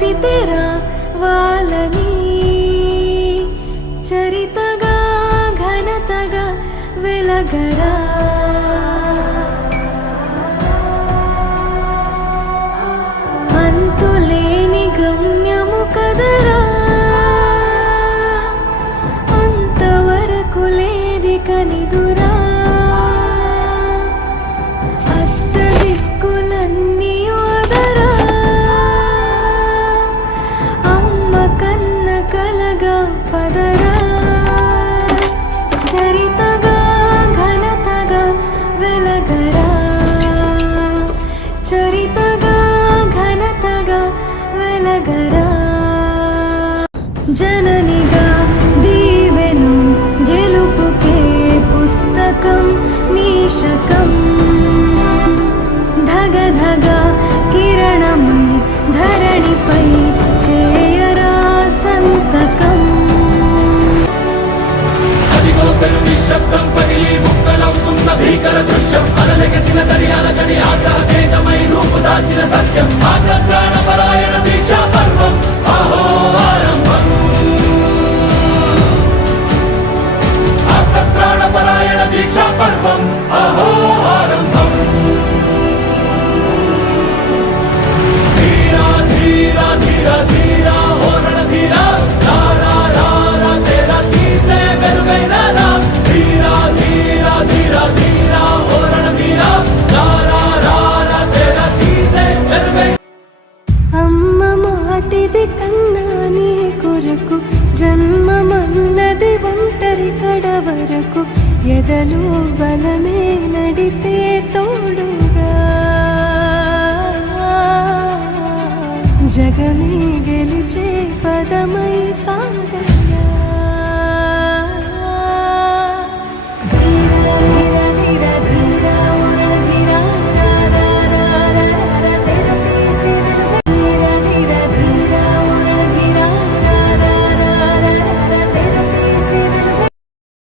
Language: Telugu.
చూసితేరా వాళ్ళని చరితగా ఘనతగా వెలగరా అంతులేని గమ్యము కదరా అంతవరకు లేదిక నిదురా అష్టదిక్కులన్నీ వదరా అమ్మ కన్న కలగా పదరా చరితగా ఘనతగా వెలగరా చరితగా ఘనతగా వెలగరా జననిగా దీవెను గెలుపుకే పుస్తకం నీశకం ధగధగ కిరణమై ధరణిపై చేయరా సంతకం అదిగో పెను నిశ్శబ్దం పగిలి ముక్కలవుతున్న భీకర దృశ్యం అలలెగసిన దరియాల గడి ఆగ్రహ తేజమై రూపు దాల్చిన సత్యం ఆగ్రహ పరాయణ దీక్షా పర్వం అహో ఆరంభం ఆగ్రహ పరాయణ దీక్షా పర్వం అహో ఆరంభం ధీరా ధీరా ధీరా ధీరా ఓరణ ధీరా రారా రారా తేరా తీసే వెలుగైనా రా ధీరా ధీరా ధీరా ధీరా ఓరణ ధీరా రారా రారా తేరా తీసే వెలుగైనా అమ్మ మాటిది కన్నా నీ కొరకు జన్మమన్నది ఒంటరి కడ వరకు ఎదలు బలమే నడిపే తోడుగా జగమే గెలిచే పదమై సాగ